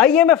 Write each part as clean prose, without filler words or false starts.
IMF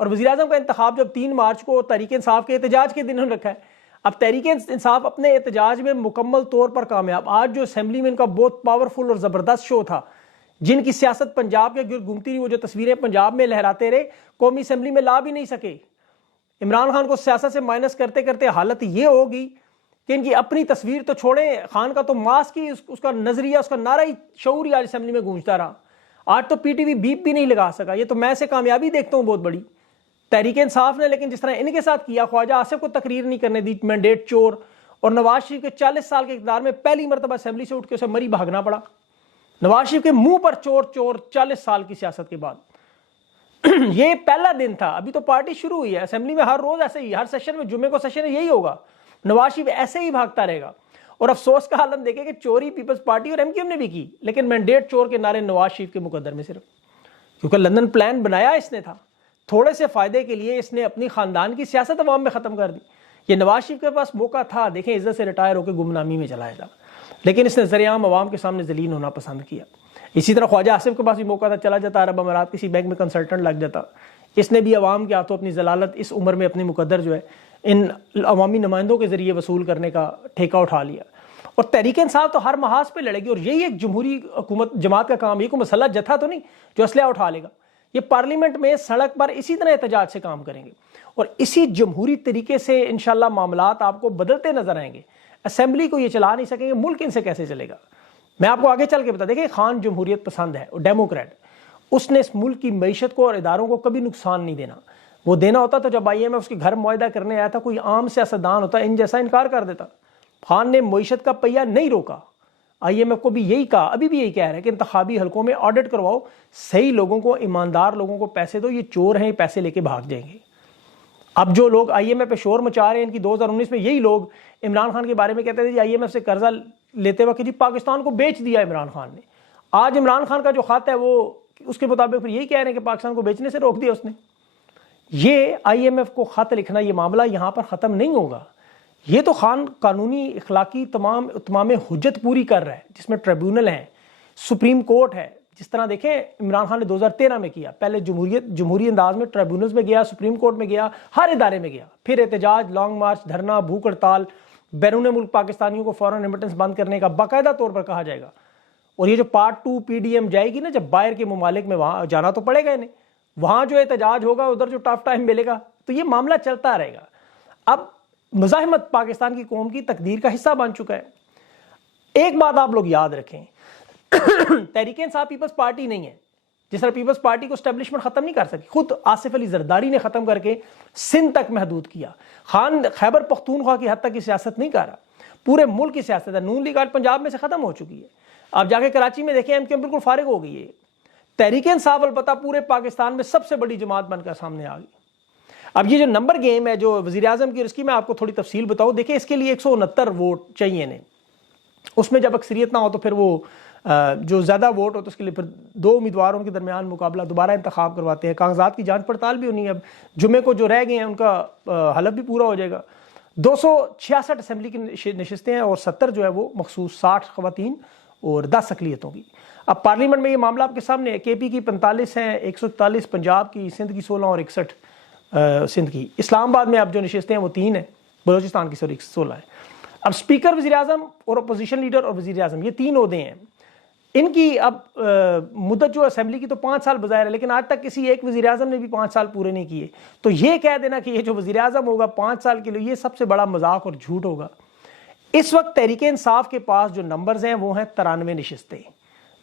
اور وزیر اعظم کا انتخاب جب 3 مارچ کو تحریک انصاف کے احتجاج کے دن انہوں نے رکھا ہے. اب تحریک انصاف اپنے احتجاج میں مکمل طور پر کامیاب. آج جو اسمبلی میں ان کا بہت پاورفل اور زبردست شو تھا, جن کی سیاست پنجاب کے گرد گھومتی رہی, وہ جو تصویریں پنجاب میں لہراتے رہے, قومی اسمبلی میں لا بھی نہیں سکے. عمران خان کو سیاست سے مائنس کرتے کرتے حالت یہ ہوگی کہ ان کی اپنی تصویر تو چھوڑیں, خان کا تو ماسک ہی, اس کا نظریہ, اس کا نعرہ ہی, شعور ہی آج اسمبلی میں گونجتا رہا. آج تو پی ٹی وی بیپ بھی نہیں لگا سکا. یہ تو میں سے کامیابی دیکھتا ہوں بہت بڑی تحریک انصاف نے. لیکن جس طرح ان کے ساتھ کیا, خواجہ آصف کو تقریر نہیں کرنے دی, مینڈیٹ چور, اور نواز شریف کے 40 سال کے اقتدار میں پہلی مرتبہ اسمبلی سے اٹھ کے اسے مری بھاگنا پڑا. نواز شریف کے منہ پر چور چور 40 سال کی سیاست کے بعد. یہ پہلا دن تھا, ابھی تو پارٹی شروع ہوئی ہے. اسمبلی میں ہر روز ایسے ہی, ہر سیشن میں, جمعے کو سیشن یہی ہوگا, نواز شریف ایسے ہی بھاگتا رہے گا. اور افسوس کا عالم دیکھیں کہ چوری پیپلز پارٹی اور ایم کیو ایم نے بھی کی, لیکن مینڈیٹ چور کے نعرے نواز شریف کے مقدر میں صرف, کیونکہ لندن پلان بنایا اس نے تھا. تھوڑے سے فائدے کے لیے اس نے اپنی خاندان کی سیاست عوام میں ختم کر دی. یہ نواز شریف کے پاس موقع تھا, دیکھیں عزت سے ریٹائر ہو کے گمنامی میں چلا جائے, لیکن اس نے ذریعہ عوام کے سامنے ذلیل ہونا پسند کیا. اسی طرح خواجہ آصف کے پاس بھی موقع تھا, چلا جاتا عرب امارات, کسی بینک میں کنسلٹنٹ لگ جاتا. اس نے بھی عوام کے ہاتھوں اپنی ضلالت اس عمر میں اپنی مقدر جو ہے ان عوامی نمائندوں کے ذریعے وصول کرنے کا ٹھیکہ اٹھا لیا. اور تحریک انصاف تو ہر محاذ پہ لڑے گی, اور یہی ایک جمہوری حکومت جماعت کا کام. یہ کوئی مسلح جتھا تو نہیں جو اسلحہ اٹھا لے گا. یہ پارلیمنٹ میں سڑک پر اسی طرح احتجاج سے کام کریں گے, اور اسی جمہوری طریقے سے انشاءاللہ معاملات آپ کو بدلتے نظر آئیں گے. اسمبلی کو یہ چلا نہیں سکیں گے, ملک ان سے کیسے چلے گا. میں آپ کو آگے چل کے بتا, دیکھیں خان جمہوریت پسند ہے اور ڈیموکریٹ. اس نے اس ملک کی معیشت کو اور اداروں کو کبھی نقصان نہیں دینا. وہ دینا ہوتا تو جب آئی ایم ایف اس کے گھر معاہدہ کرنے آیا تھا, کوئی عام سیاستدان ہوتا ان جیسا انکار کر دیتا. خان نے معیشت کا پہیہ نہیں روکا. آئی ایم ایف کو بھی یہی کہا, ابھی بھی یہی کہہ رہے ہیں کہ انتخابی حلقوں میں آڈٹ کرواؤ, صحیح لوگوں کو, ایماندار لوگوں کو پیسے دو. یہ چور ہیں, پیسے لے کے بھاگ جائیں گے. اب جو لوگ آئی ایم ایف پہ شور مچا رہے ہیں, ان کی 2019 میں یہی لوگ عمران خان کے بارے میں کہتے تھے جی آئی ایم ایف سے قرضہ لیتے وقت جی پاکستان کو بیچ دیا عمران خان نے. آج عمران خان کا جو خط ہے وہ اس کے مطابق پھر یہی کہہ رہے ہیں کہ پاکستان کو بیچنے سے روک دیا اس نے. یہ آئی ایم ایف کو خط لکھنا, یہ معاملہ یہاں پر ختم نہیں ہوگا. یہ تو خان قانونی اخلاقی تمام حجت پوری کر رہا ہے, جس میں ٹریبیونل ہیں, سپریم کورٹ ہے. جس طرح دیکھیں عمران خان نے 2013 میں کیا, پہلے جمہوری انداز میں ٹریبیونلز میں گیا, سپریم کورٹ میں گیا, ہر ادارے میں گیا, پھر احتجاج, لانگ مارچ, دھرنا, بھوک ہڑتال, بیرون ملک پاکستانیوں کو فورن ریمیٹنس بند کرنے کا باقاعدہ طور پر کہا جائے گا. اور یہ جو پارٹ 2 پی ڈی ایم جائے گی نا, جب باہر کے ممالک میں, وہاں جانا تو پڑے گا انہیں, وہاں جو احتجاج ہوگا, ادھر جو ٹف ٹائم ملے گا, تو یہ معاملہ چلتا رہے گا. اب مزاحمت پاکستان کی قوم کی تقدیر کا حصہ بن چکا ہے. ایک بات آپ لوگ یاد رکھیں, تحریک انصاف پیپلز پارٹی نہیں ہے. جس طرح پیپلز پارٹی کو اسٹیبلشمنٹ ختم نہیں کر سکی, خود آصف علی زرداری نے ختم کر کے سندھ تک محدود کیا. خان خیبر پختونخوا کی حد تک کی سیاست نہیں کر رہا, پورے ملک کی سیاست ہے. نون لیگ آج پنجاب میں سے ختم ہو چکی ہے. آپ جا کے کراچی میں دیکھیں, ایم کیو ایم بالکل فارغ ہو گئی ہے. تحریک انصاف البتہ پورے پاکستان میں سب سے بڑی جماعت بن کر سامنے آ گئی. اب یہ جو نمبر گیم ہے جو وزیر اعظم کی, اس کی میں آپ کو تھوڑی تفصیل بتاؤں. دیکھیں اس کے لیے 169 ووٹ چاہیے انہیں. اس میں جب اکثریت نہ ہو تو پھر وہ جو زیادہ ووٹ ہو تو اس کے لیے پھر 2 امیدواروں کے درمیان مقابلہ, دوبارہ انتخاب کرواتے ہیں. کاغذات کی جانچ پڑتال بھی ہونی ہے. اب جمعے کو جو رہ گئے ہیں ان کا حلف بھی پورا ہو جائے گا. 266 اسمبلی کی نشستیں ہیں اور 70 جو ہے وہ مخصوص 60 خواتین اور 10 اقلیتوں کی. اب پارلیمنٹ میں یہ معاملہ آپ کے سامنے ہے. کے پی کی 45 ہیں, 141 پنجاب کی, سندھ کی 16 اور 61 سندھ کی. اسلام آباد میں اب جو نشستیں ہیں وہ 3 ہیں, بلوچستان کی 16 ہیں. اب اسپیکر وزیر اعظم اور اپوزیشن لیڈر اور وزیر اعظم, یہ 3 عہدے ہیں. ان کی اب مدت جو اسمبلی کی تو 5 سال بظاہر ہے, لیکن آج تک کسی ایک وزیر اعظم نے بھی 5 سال پورے نہیں کیے. تو یہ کہہ دینا کہ یہ جو وزیر اعظم ہوگا 5 سال کے لیے, یہ سب سے بڑا مذاق اور جھوٹ ہوگا. اس وقت تحریک انصاف کے پاس جو نمبرز ہیں وہ ہیں 93 نشستیں,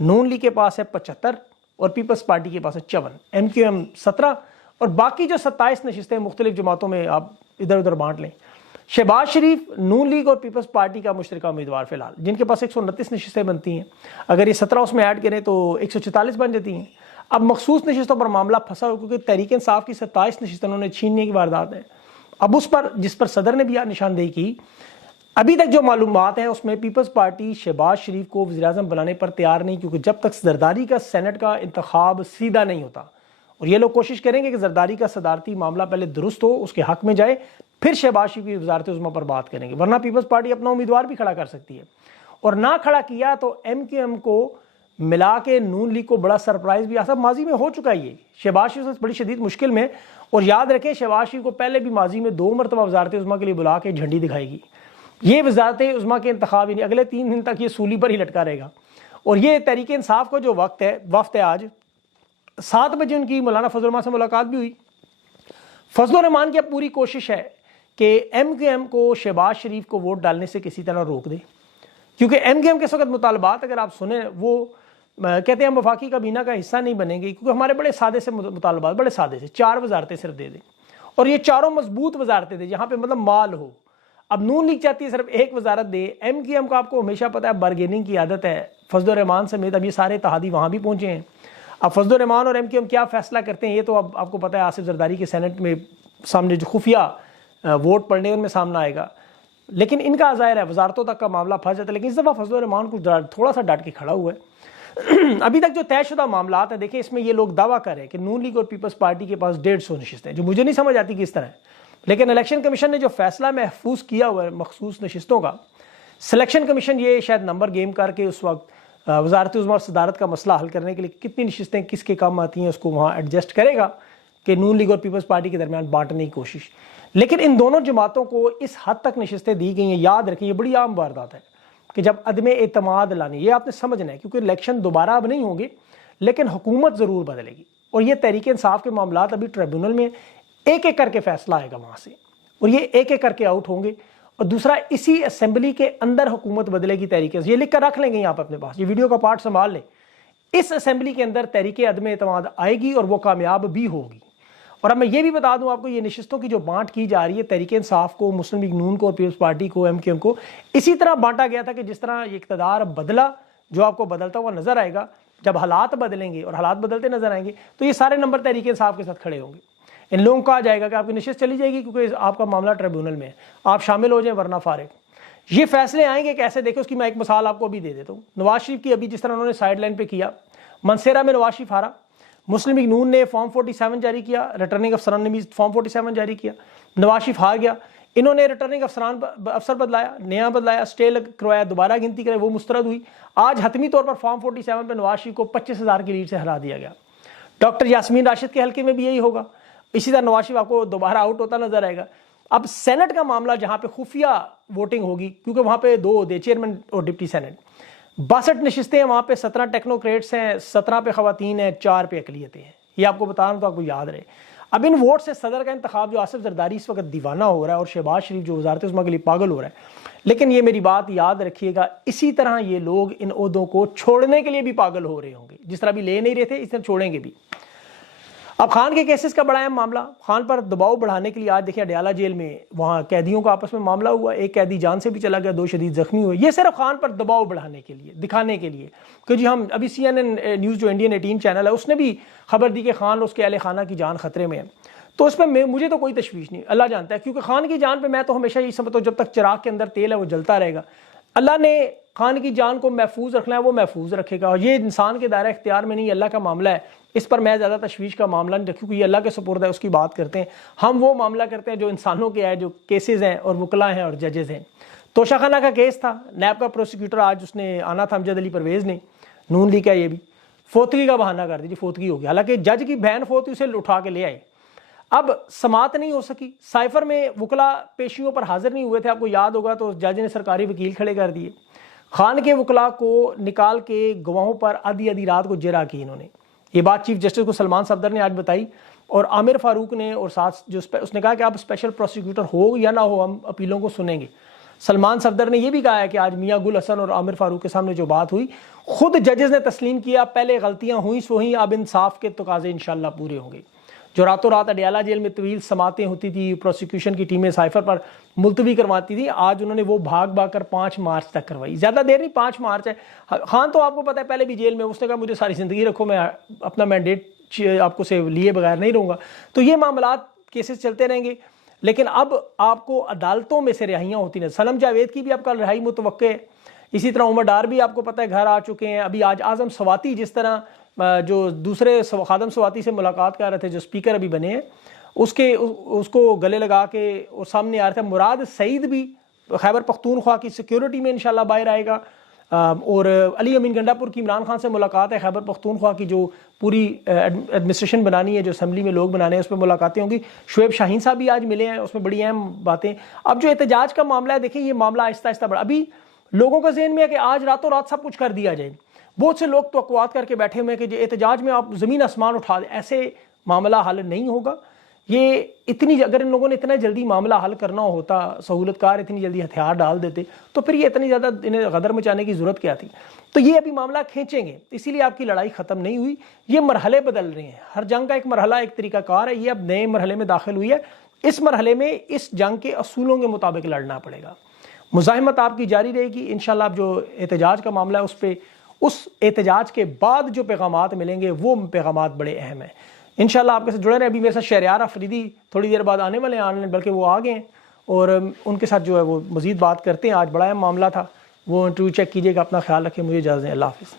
نون لیگ کے پاس ہے 75 اور پیپلز پارٹی کے پاس ہے 54, ایم کیو ایم 17 اور باقی جو 27 نشستیں مختلف جماعتوں میں آپ ادھر ادھر بانٹ لیں. شہباز شریف نون لیگ اور پیپلز پارٹی کا مشترکہ امیدوار فی الحال, جن کے پاس 129 نشستیں بنتی ہیں. اگر یہ 17 اس میں ایڈ کریں تو 144 بن جاتی ہیں. اب مخصوص نشستوں پر معاملہ پھنسا ہو کیونکہ تحریک انصاف کی 27 نشستیں انہوں نے چھیننے کی واردات ہیں. اب اس پر جس پر صدر نے بھی نشاندہی کی, ابھی تک جو معلومات ہیں اس میں پیپلز پارٹی شہباز شریف کو وزیر اعظم بنانے پر تیار نہیں, کیونکہ جب تک زرداری کا سینٹ کا انتخاب سیدھا نہیں ہوتا, اور یہ لوگ کوشش کریں گے کہ زرداری کا صدارتی معاملہ پہلے درست ہو, اس کے حق میں جائے, پھر شہباز شریف کی وزارت عظمیٰ پر بات کریں گے. ورنہ پیپلز پارٹی اپنا امیدوار بھی کھڑا کر سکتی ہے, اور نہ کھڑا کیا تو ایم کیو ایم کو ملا کے نون لیگ کو بڑا سرپرائز بھی آتا، ماضی میں ہو چکا ہے یہ، شہباز شریف سے بڑی شدید مشکل میں، اور یاد رکھیں شہباز شریف کو پہلے بھی ماضی میں 2 مرتبہ وزارت عظمیٰ کے لیے بلا کے جھنڈی دکھائے گی، یہ وزارت عظمیٰ کے انتخاب ہی نہیں، اگلے 3 دن تک یہ سولی پر ہی لٹکا رہے گا۔ اور یہ تحریک انصاف کا جو وقت ہے آج 7 بجے ان کی مولانا فضل الرحمان سے ملاقات بھی ہوئی۔ فضل الرحمان کی اب پوری کوشش ہے کہ ایم کیو ایم کو شہباز شریف کو ووٹ ڈالنے سے کسی طرح روک دے، کیونکہ ایم کیو ایم کے اس وقت مطالبات اگر آپ سنیں وہ کہتے ہیں ہم وفاقی کابینہ کا حصہ نہیں بنیں گے، کیونکہ ہمارے بڑے سادے سے مطالبات، بڑے سادے سے 4 وزارتیں صرف دے دیں، اور یہ چاروں مضبوط وزارتیں دیں جہاں پہ مطلب مال ہو۔ اب نون لیگ چاہتی ہے صرف ایک وزارت دے، ایم کیو ایم کو آپ کو ہمیشہ پتہ ہے بارگیننگ کی عادت ہے، فضل الرحمان سمیت اب یہ سارے اتحادی وہاں بھی پہنچے ہیں۔ اب فضل الرحمان اور ایم کیو ایم کیا فیصلہ کرتے ہیں یہ تو اب آپ کو پتہ ہے آصف زرداری کے سینٹ میں سامنے جو خفیہ ووٹ پڑنے ان میں سامنے آئے گا، لیکن ان کا ظاہر ہے وزارتوں تک کا معاملہ پھنس جاتا ہے، لیکن اس دفعہ فضل الرحمان کو تھوڑا سا ڈٹ کے کھڑا ہوا ہے۔ ابھی تک جو طے شدہ معاملات ہیں دیکھیں، اس میں یہ لوگ دعویٰ کر رہے ہیں کہ نون لیگ اور پیپلز پارٹی کے پاس 150 نشستیں ہیں، جو مجھے نہیں سمجھ آتی کس طرح ہے، لیکن الیکشن کمیشن نے جو فیصلہ محفوظ کیا ہوا ہے مخصوص نشستوں کا، سلیکشن کمیشن یہ شاید نمبر گیم کر کے اس وقت وزارت عظمیٰ اور صدارت کا مسئلہ حل کرنے کے لیے کتنی نشستیں کس کے کام آتی ہیں اس کو وہاں ایڈجسٹ کرے گا کہ نون لیگ اور پیپلز پارٹی کے درمیان بانٹنے کی کوشش۔ لیکن ان دونوں جماعتوں کو اس حد تک نشستیں دی گئی ہیں، یاد رکھیں یہ بڑی عام واردات ہے کہ جب عدم اعتماد لانی، یہ آپ نے سمجھنا ہے، کیونکہ الیکشن دوبارہ اب نہیں ہوں گے لیکن حکومت ضرور بدلے گی، اور یہ تحریک انصاف کے معاملات ابھی ٹریبیونل میں ایک ایک کر کے فیصلہ آئے گا وہاں سے، اور یہ ایک ایک کر کے آؤٹ ہوں گے، اور دوسرا اسی اسمبلی کے اندر حکومت بدلے گی تحریک، یہ لکھ کر رکھ لیں گے آپ اپنے پاس، یہ ویڈیو کا پارٹ سنبھال لیں، اس اسمبلی کے اندر تحریک عدم اعتماد آئے گی اور وہ کامیاب بھی ہوگی۔ اور اب میں یہ بھی بتا دوں آپ کو، یہ نشستوں کی جو بانٹ کی جا رہی ہے تحریک انصاف کو، مسلم لیگ نون کو اور پیپلز پارٹی کو، ایم کیو ایم کو اسی طرح بانٹا گیا تھا کہ جس طرح یہ اقتدار بدلا، جو آپ کو بدلتا ہوا نظر آئے گا، جب حالات بدلیں گے اور حالات بدلتے نظر آئیں گے تو یہ سارے نمبر تحریک انصاف کے ساتھ کھڑے ہوں گے۔ ان لوگوں کو کہا جائے گا کہ آپ کی نشست چلی جائے گی کیونکہ آپ کا معاملہ ٹریبیونل میں ہے، آپ شامل ہو جائیں ورنہ فارغ۔ یہ فیصلے آئیں گے کیسے، دیکھو اس کی میں ایک مثال آپ کو ابھی دے دیتا ہوں۔ نواز شریف کی ابھی جس طرح انہوں نے سائیڈ لائن پہ کیا، منصیرہ میں نواز شریف ہارا، مسلم لیگ نون نے فارم 47 جاری کیا، ریٹرننگ افسران نے بھی فارم 47 جاری کیا، نواز شریف ہار گیا، انہوں نے ریٹرننگ افسر بدلایا، نیا بدلایا، سٹے کروایا، دوبارہ گنتی کرے، وہ مسترد ہوئی، آج حتمی طور پر فارم 47 پہ نواز شریف کو 25,000 کی لیڈ سے ہرا دیا گیا۔ ڈاکٹر یاسمین راشد کے حلقے میں بھی یہی ہوگا، اسی طرح نواز شریف آپ کو دوبارہ آؤٹ ہوتا نظر آئے گا۔ اب سینٹ کا معاملہ جہاں پہ خفیہ ووٹنگ ہوگی، کیونکہ وہاں پہ 2 ہوتے چیئرمین اور ڈپٹی سینٹ، 62 نشستیں ہیں وہاں پہ، 17 ٹیکنوکریٹس ہیں، 17 پہ خواتین ہیں، 4 پہ اقلیتیں ہیں، یہ آپ کو بتا رہا ہوں تو آپ کو یاد رہے۔ اب ان ووٹ سے صدر کا انتخاب جو آصف زرداری اس وقت دیوانہ ہو رہا ہے اور شہباز شریف جو وزارت عظمیٰ کے لیے پاگل ہو رہا ہے، لیکن یہ میری بات یاد رکھیے گا، اسی طرح یہ لوگ ان عہدوں کو چھوڑنے کے لیے بھی پاگل ہو رہے ہوں گے، جس طرح بھی لے نہیں رہے تھے اس طرح چھوڑیں گے بھی۔ اب خان کے کیسز کا بڑا اہم معاملہ، خان پر دباؤ بڑھانے کے لیے آج دیکھیں اڈیالہ جیل میں وہاں قیدیوں کا آپس میں معاملہ ہوا، ایک قیدی جان سے بھی چلا گیا، 2 شدید زخمی ہوئے، یہ صرف خان پر دباؤ بڑھانے کے لیے، دکھانے کے لیے کہ جی ہم ابھی CNN نیوز جو انڈین 18 چینل ہے اس نے بھی خبر دی کہ خان اور اس کے اہل خانہ کی جان خطرے میں ہے، تو اس پہ مجھے تو کوئی تشویش نہیں، اللہ جانتا ہے، کیونکہ خان کی جان پہ میں تو ہمیشہ یہ سمجھتا ہوں جب تک چراغ کے اندر تیل ہے وہ جلتا رہے گا، اللہ نے خان کی جان کو محفوظ رکھنا ہے، وہ محفوظ رکھے گا، اور یہ انسان کے دائرہ اختیار میں نہیں، اللہ کا معاملہ ہے، اس پر میں زیادہ تشویش کا معاملہ نہیں رکھوں، کیونکہ یہ اللہ کے سپرد ہے، اس کی بات کرتے ہیں، ہم وہ معاملہ کرتے ہیں جو انسانوں کے ہے، جو کیسز ہیں اور وکلا ہیں اور ججز ہیں۔ توشہ خانہ کا کیس تھا، نیب کا پروسیکیوٹر آج اس نے آنا تھا، امجد علی پرویز نے، نون لیگ کا یہ بھی فوتگی کا بہانہ کر دی، جی فوتگی ہو گئی، حالانکہ جج کی بہن فوت اسے اٹھا کے لے آئے، اب سماعت نہیں ہو سکی، سائفر میں وکلا پیشیوں پر حاضر نہیں ہوئے تھے، آپ کو یاد ہوگا، تو جج نے سرکاری وکیل کھڑے کر دیے، خان کے وکلا کو نکال کے گواہوں پر آدھی رات کو جرا کی انہوں نے، یہ بات چیف جسٹس کو سلمان صفدر نے آج بتائی، اور عامر فاروق نے، اور ساتھ جو اس نے کہا کہ آپ اسپیشل پروسیکیوٹر ہو یا نہ ہو ہم اپیلوں کو سنیں گے۔ سلمان صفدر نے یہ بھی کہا ہے کہ آج میاں گل حسن اور عامر فاروق کے سامنے جو بات ہوئی، خود ججز نے تسلیم کیا، پہلے غلطیاں ہوئیں سو ہوئیں، اب انصاف کے تقاضے انشاءاللہ پورے ہوں گے۔ جو راتوں رات اڈیالہ جیل میں طویل سماعتیں ہوتی تھی، پروسیکیوشن کی ٹیمیں سائفر پر ملتوی کرواتی تھی، آج انہوں نے وہ بھاگ کر 5 مارچ تک کروائی، زیادہ دیر نہیں، 5 مارچ ہے۔ خان تو آپ کو پتہ ہے پہلے بھی جیل میں، اس نے کہا مجھے ساری زندگی رکھو، میں اپنا مینڈیٹ آپ کو سے لیے بغیر نہیں رہوں گا، تو یہ معاملات کیسز چلتے رہیں گے، لیکن اب آپ کو عدالتوں میں سے رہائیاں ہوتی ہیں، سلم جاوید کی بھی آپ کا رہائی متوقع ہے، اسی طرح عمر ڈار بھی آپ کو پتہ ہے گھر آ چکے ہیں، ابھی آج اعظم سواتی جس طرح جو دوسرے خادم سواتی سے ملاقات کر رہے تھے، جو اسپیکر ابھی بنے ہیں، اس کو گلے لگا کے اور سامنے آ رہا تھا، مراد سعید بھی خیبر پختونخوا کی سیکیورٹی میں انشاءاللہ باہر آئے گا، اور علی امین گنڈا پور کی عمران خان سے ملاقات ہے، خیبر پختونخوا کی جو پوری ایڈمنسٹریشن بنانی ہے، جو اسمبلی میں لوگ بنانے ہیں، اس پہ ملاقاتیں ہوں گی۔ شعیب شاہین صاحب بھی آج ملے ہیں، اس میں بڑی اہم باتیں۔ اب جو احتجاج کا معاملہ ہے، دیکھیں یہ معاملہ آہستہ آہستہ بڑھا، ابھی لوگوں کا ذہن میں ہے کہ آج راتوں رات سب کچھ کر دیا جائے۔ بہت سے لوگ توقعات کر کے بیٹھے ہوئے ہیں کہ احتجاج میں آپ زمین آسمان اٹھا دیں، ایسے معاملہ حل نہیں ہوگا۔ یہ اتنی اگر ان لوگوں نے اتنا جلدی معاملہ حل کرنا ہوتا، سہولت کار اتنی جلدی ہتھیار ڈال دیتے، تو پھر یہ اتنی زیادہ انہیں غدر مچانے کی ضرورت کیا تھی؟ تو یہ ابھی معاملہ کھینچیں گے، اسی لیے آپ کی لڑائی ختم نہیں ہوئی، یہ مرحلے بدل رہے ہیں۔ ہر جنگ کا ایک مرحلہ، ایک طریقہ کار ہے، یہ اب نئے مرحلے میں داخل ہوئی ہے۔ اس مرحلے میں اس جنگ کے اصولوں کے مطابق لڑنا پڑے گا، مزاحمت آپ کی جاری رہے گی انشاءاللہ۔ اب جو احتجاج کا معاملہ ہے، اس پہ اس احتجاج کے بعد جو پیغامات ملیں گے وہ پیغامات بڑے اہم ہیں انشاءاللہ۔ آپ کے ساتھ جڑے رہیں۔ ابھی میرے ساتھ شہریار آفریدی تھوڑی دیر بعد آنے والے ہیں، بلکہ وہ آ گئے ہیں، اور ان کے ساتھ جو ہے وہ مزید بات کرتے ہیں۔ آج بڑا اہم معاملہ تھا، وہ انٹرویو چیک کیجیے گا۔ اپنا خیال رکھیں، مجھے اجازت دیں، اللہ حافظ۔